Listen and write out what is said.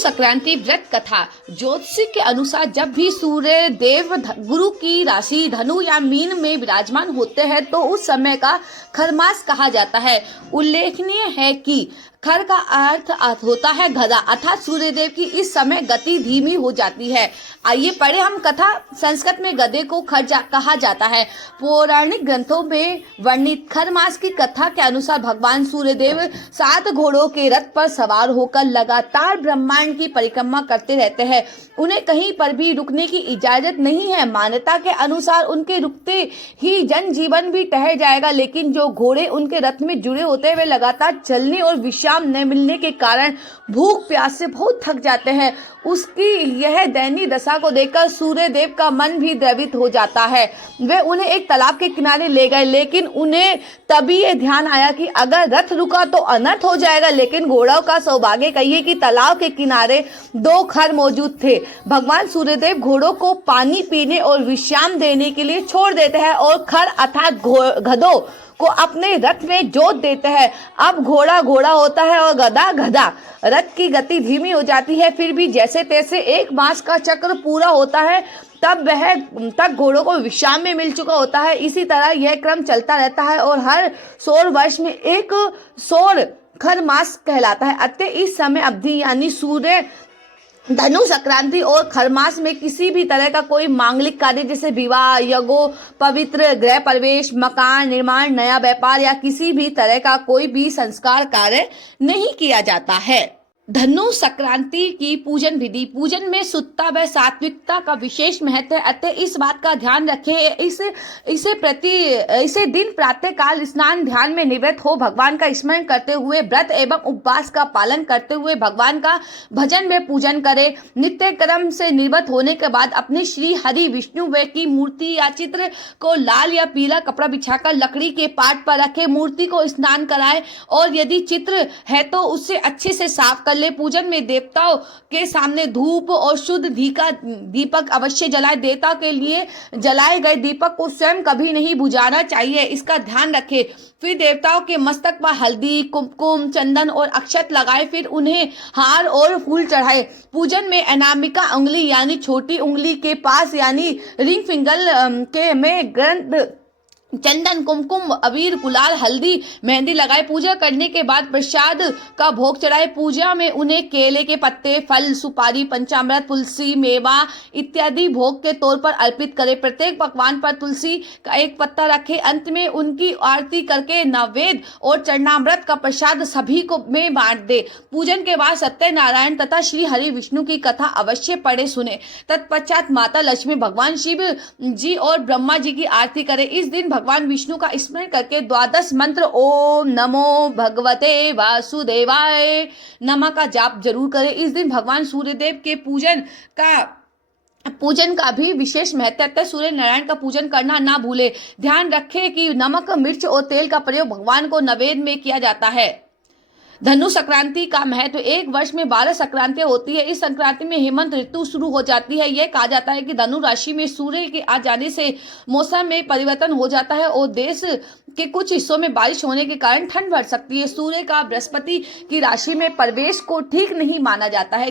संक्रांति व्रत कथा। ज्योतिषी के अनुसार जब भी सूर्य देव गुरु की राशि धनु या मीन में विराजमान होते हैं तो उस समय का खरमास कहा जाता है। उल्लेखनीय है कि खर का अर्थ होता है गधा, अर्थात सूर्यदेव की इस समय गति धीमी हो जाती है। आइए पढ़े हम कथा। संस्कृत में गधे को खर कहा जाता है। पौराणिक ग्रंथों में वर्णित खर मास की कथा के अनुसार भगवान सूर्यदेव 7 घोड़ों के रथ पर सवार होकर लगातार ब्रह्मांड की परिक्रमा करते रहते हैं। उन्हें कहीं पर भी रुकने की इजाजत नहीं है। मान्यता के अनुसार उनके रुकते ही जनजीवन भी ठहर जाएगा, लेकिन जो घोड़े उनके रथ में जुड़े होते हैं वे लगातार चलने और विश्राम न मिलने के कारण भूख प्यास से बहुत थक जाते हैं। उसकी यह दयनीय दशा को देखकर सूर्यदेव का मन भी द्रवित हो जाता है। वे उन्हें एक तालाब के किनारे ले गए, लेकिन उन्हें तभी ये ध्यान आया कि अगर रथ रुका तो अनर्थ हो जाएगा। लेकिन घोड़ों का सौभाग्य कहिए कि तालाब के किनारे 2 खर मौजूद थे। भगवान सूर्यदेव घोड़ों को पानी पीने और विश्राम देने के लिए छोड़ देते हैं और खर अर्थात गधों को अपने रथ में जोत देते हैं। अब घोड़ा घोड़ा होता है और गधा गधा। रथ की गति धीमी हो जाती है, फिर भी जैसे तैसे 1 मास का चक्र पूरा होता है तक घोड़ों को विश्राम में मिल चुका होता है। इसी तरह यह क्रम चलता रहता है और हर 100 वर्ष में एक सौर खर मास कहलाता है। अतः इस समय अवधि यानी सूर्य धनु संक्रांति और खरमास में किसी भी तरह का कोई मांगलिक कार्य जैसे विवाह, यज्ञों, पवित्र गृह प्रवेश, मकान निर्माण, नया व्यापार या किसी भी तरह का कोई भी संस्कार कार्य नहीं किया जाता है। धनु संक्रांति की पूजन विधि। पूजन में शुद्धता व सात्विकता का विशेष महत्व है। अतः इस बात का ध्यान रखें इसे दिन प्रातः काल स्नान ध्यान में निवृत्त हो भगवान का स्मरण करते हुए व्रत एवं उपवास का पालन करते हुए भगवान का भजन में पूजन करें। नित्य कर्म से निवृत्त होने के बाद अपने श्री हरि विष्णु व की मूर्ति या चित्र को लाल या पीला कपड़ा बिछाकर लकड़ी के पाट पर रखें। मूर्ति को स्नान कराएं और यदि चित्र है तो उससे अच्छे से साफ कर पूजन में देवताओं के सामने धूप और शुद्ध दीपक अवश्य जलाए। देवता के लिए जलाए गए दीपक को स्वयं कभी नहीं बुझाना चाहिए, इसका ध्यान रखें। फिर देवताओं के मस्तक पर हल्दी, कुमकुम, चंदन और अक्षत लगाए। फिर उन्हें हार और फूल चढ़ाए। पूजन में अनामिका उंगली यानी छोटी उंगली के पास यानी रिंग फिंगर के में ग्रंथ चंदन, कुमकुम, अबीर, गुलाल, हल्दी, मेहंदी लगाए। पूजा करने के बाद प्रसाद का भोग चढ़ाए। पूजा में उन्हें केले के पत्ते, फल, सुपारी, पंचामृत, तुलसी, मेवा इत्यादि भोग के तौर पर अर्पित करें। प्रत्येक पकवान पर तुलसी का 1 पत्ता रखें। अंत में उनकी आरती करके नैवेद्य और चरणामृत का प्रसाद सभी को में बांट दे। पूजन के बाद सत्यनारायण तथा श्री हरि विष्णु की कथा अवश्य पढ़े सुने। तत्पश्चात माता लक्ष्मी, भगवान शिव जी और ब्रह्मा जी की आरती करें। इस दिन भगवान विष्णु का स्मरण करके 12 मंत्र ओम नमो भगवते वासुदेवाय नमः का जाप जरूर करें। इस दिन भगवान सूर्यदेव के पूजन का भी विशेष महत्व है। सूर्य नारायण का पूजन करना ना भूले। ध्यान रखें कि नमक, मिर्च और तेल का प्रयोग भगवान को नैवेद्य में किया जाता है। धनु संक्रांति का महत्व। 1 वर्ष में 12 संक्रांतियां होती है। इस संक्रांति में हेमंत ऋतु शुरू हो जाती है। यह कहा जाता है कि धनु राशि में सूर्य के आ जाने से मौसम में परिवर्तन हो जाता है और देश के कुछ हिस्सों में बारिश होने के कारण ठंड बढ़ सकती है। सूर्य का बृहस्पति की राशि में प्रवेश को ठीक नहीं माना जाता है।